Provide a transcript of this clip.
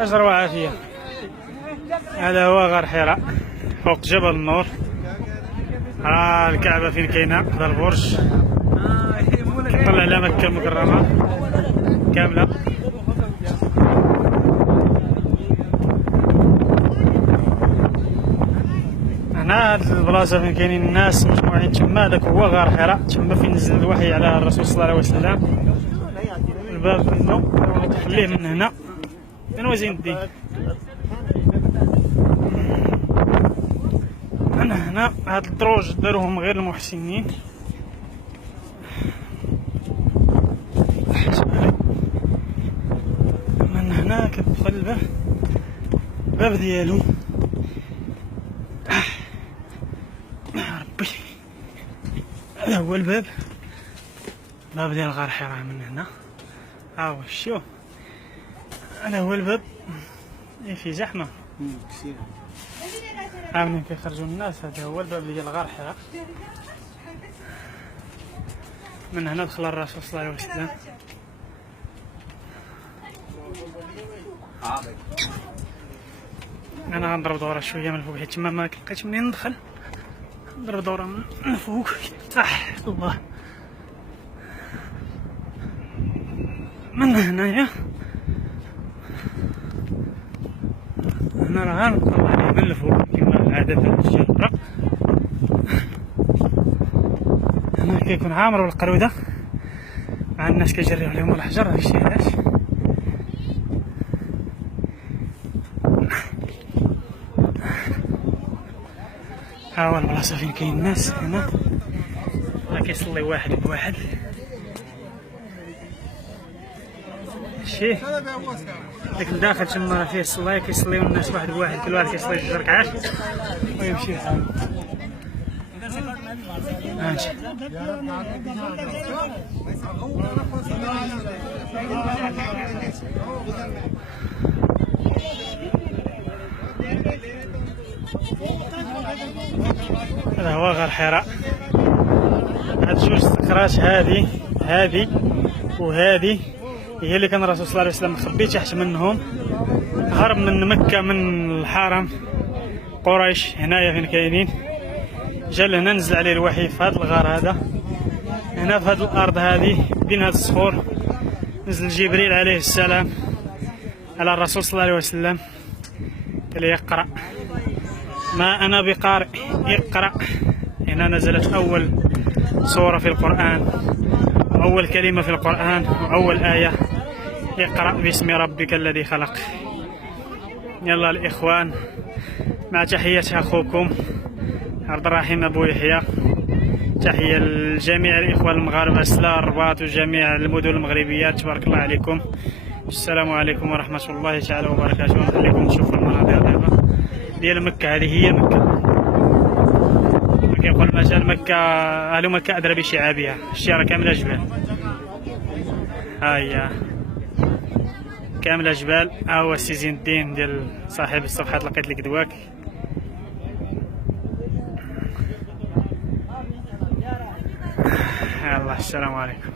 أجر وعافية. هذا هو غار حراء فوق جبل النور. الكعبة فين كاينة؟ هذا البرج كطلع على مكة المكرمة كاملة. هنا هاد البلاصة فين كاينين الناس مجموعين تما، هذاك هو غار حراء، تما فين نزل الوحي على الرسول صلى الله عليه وسلم. الباب منه خليه من هنا من وزين الدين. من هنا هاد الدروج داروهم غير المحسنين. من هنا كتدخل الباب ديالو. ربي هذا هو الباب ديال غار حراء. من هنا ها هو شوف، هذا هو الباب. في زحمة منين كيخرجوا الناس. هذا هو الباب ديال غار حراء. من هنا دخل الرسول صلى الله عليه وسلم. انا غنضرب دوره شويه من الفوق حيت تما ما لقيتش منين ندخل. نضرب دوره من الفوق. الله، من هنايا هنا راه نطلع عليه من الفوق كما العاده في الشجره. هنا كيكون عامر بالقروده مع الناس كيجريو عليهم الحجر. داكشي علاش ها هو البلاصه فين كاين الناس. هنا راه كيصلي واحد بواحد. شي داك الداخل تما راه فيه الصلاة، كيصليو الناس واحد بواحد، كل واحد كيصلي جوج ركعات ويمشي لحالو. هانشي هذا هو غار حراء. هاد جوج صخرات، هادي وهادي، هي اللي كان الرسول صلى الله عليه وسلم مخبي تحت منهم. هرب من مكة من الحرم قريش هنايا فين كاينين. جا لهنا نزل عليه الوحي في هذا الغار هذا. هنا في هذه الارض هذه بين هاد الصخور نزل جبريل عليه السلام على الرسول صلى الله عليه وسلم. قال يقرأ ما انا بقارئ، اقرأ. هنا نزلت اول سورة في القرآن، أول كلمة في القرآن، وأول آية اقرأ باسم ربك الذي خلق. يلا الإخوان، مع تحية أخوكم عبد الرحيم أبو يحيى. تحية لجميع الإخوان المغاربة سلا الرباط وجميع المدن المغربية. تبارك الله عليكم. السلام عليكم ورحمة الله تعالى وبركاته. نخليكم تشوفوا المناظر دابا ديال مكة. هذه هي مكة. كيقول مثلا مكة، أهل مكة أدرى بشعابها. الشارع كاملة جبال، ها هي كاملة جبال. ها هو سي زين الدين ديال صاحب الصفحات لقيت لك دواك. يلا السلام عليكم.